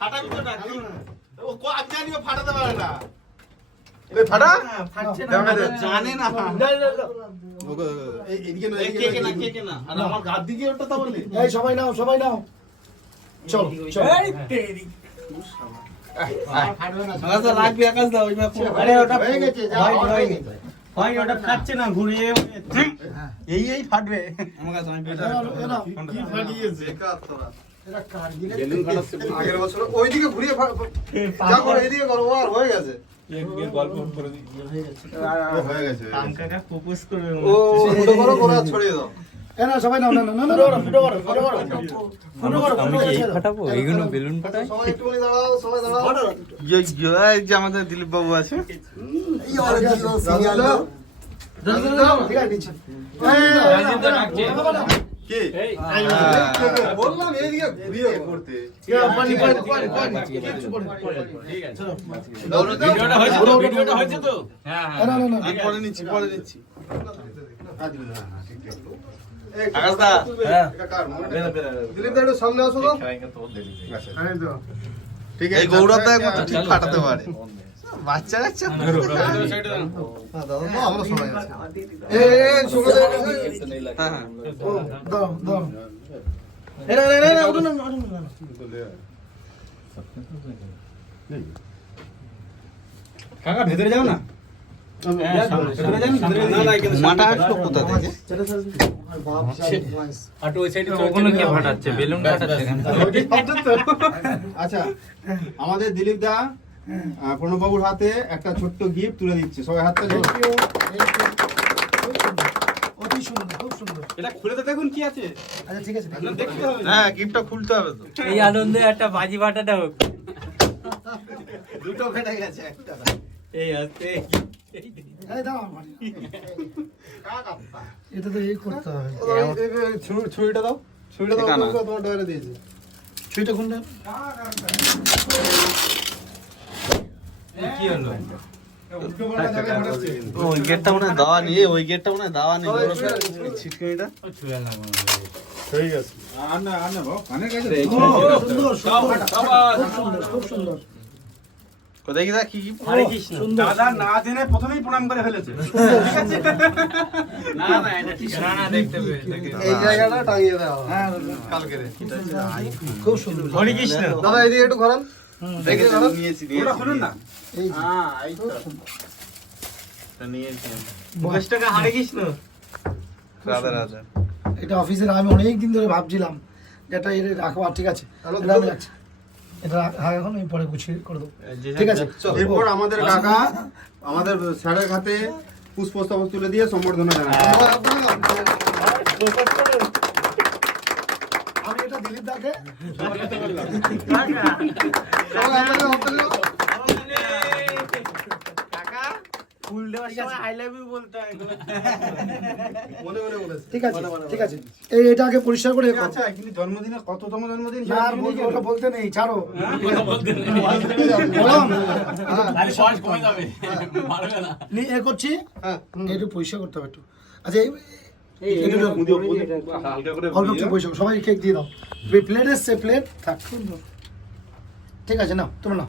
ফাটাবি তো না ও আমি জানি ও ফাটাতে পারে না এই ফাটা ফাটছে না জানে না এইদিকে না কে না আর আমার গার দিকে ওটা তো বললি এই সবাই নাও চল চল আকাশ লাগবে আকাশ দাও ওই আরে ওটা হয়ে গেছে ভাই ওটা ফাটছে না ঘুরিয়ে এই ফাটবে আমার কাছে আমি বেটা কি ফাটিয়েছে বেকার তোরা এটা কারগিল বেলুন ফাটাচ্ছে আগের বছর ওইদিকে ঘুরিয়ে যা করে এইদিকে করো আর হয়ে গেছে গল্প করে দিই হয়ে গেছে কাকা প্রপোজ করবে ও ফুটো করো করে ছড়িয়ে দাও না সবাই নাও না ফুটো করো ফাটাবো এইগুলো বেলুন ফাটাই সবাই একটুখানি দাঁড়াও সবাই দাঁড়াও এই যে আমাদের দিলীপ বাবু আছে এই আর কি সিরিয়াল ঠিক আছে নিচে কি বললাম এইদিকে ঘুরিয়ে করতে ভিডিওটা হয়েছে তো না আমি পরে নিচ্ছি আকাশ দা দিলীপ দা একটু সামনে আসো তো ঠিক আছে এই গৌরব দা একটু ঠিক ফাটাতে পারে বাচ্চা কাচ্চা দাদা তো আমরা সবাই আছি এই শুনো হ্যাঁ দাও না উঠুন না কাকা ভেতরে যাও না মাটা আসলো কোথা থেকে ওখানে কে ফাটাচ্ছে বেলুন ফাটাচ্ছে আচ্ছা আমাদের দিলীপ দা প্রণববাবুর হাতে একটা ছোট্ট গিফট তুলে দিচ্ছে সবাই হাতটা অতি সুন্দর খুব সুন্দর এটা খুলে তো দেখুন কি আছে আচ্ছা ঠিক আছে দেখতে হবে হ্যাঁ গিফটটা খুলতে হবে তো এই আনন্দে একটা বাজি ফাটাটা হোক দুটো ফেটে গেছে একটা এই আসতে এই দাও এটা তো এই করতে হবে ছুরিটা দাও ঠিকানা। তোমার ডয়ারে দিয়েছি ছুরিটা কোনটা কি হলো ওই গেটটা মনে হয় দাওয়া নেই ছিটকিনিটা ছুঁয়ে লাগবে ঠিক আছে আন্না বাবা কানের কাছে খুব সুন্দর কোথায় কি দা কি হরে কৃষ্ণ দাদা না জেনে প্রথমেই প্রণাম করে ফেলেছে না এটা ঠিক না দেখতে হবে এই জায়গাটা টাঙিয়ে দাও কালকে খুব সুন্দর হরে কৃষ্ণ দাদা এদিকে একটু ঘোরান দেখে দাদা নিয়েছি ওটা খুলুন না এই নিয়েছি দশ টাকা হরে কৃষ্ণ রাধা রাধা এটা অফিসের আমি অনেক দিন ধরে ভাবছিলাম যে এটা এটা রাখো আর ঠিক আছে এটা আমি রাখছি এটা হ্যাঁ এখন আমি পরে গুছিয়ে করে দেবো ঠিক আছে এরপর আমাদের কাকা আমাদের স্যারের হাতে পুষ্পস্তবক তুলে দিয়ে সম্বর্ধনা জানায় আমি এটা দিলীপ দাকে কাকা ফুল দেওয়ার সময় আই লাভ ইউ বলতে হয় মনে মনে বলেছে ঠিক আছে এটা আগে পরিষ্কার করে রেখো। আচ্ছা কিন্তু জন্মদিনে কততম জন্মদিন না আর বলতে ওটা বলতে নেই ছাড়ো এ করছি একটু পরিষ্কার করতে হবে একটু আচ্ছা অল্প একটু পরিষ্কার সবাই কেক দিয়ে দাও প্লেট এসছে প্লেট থাক ঠিক আছে না তোমরা না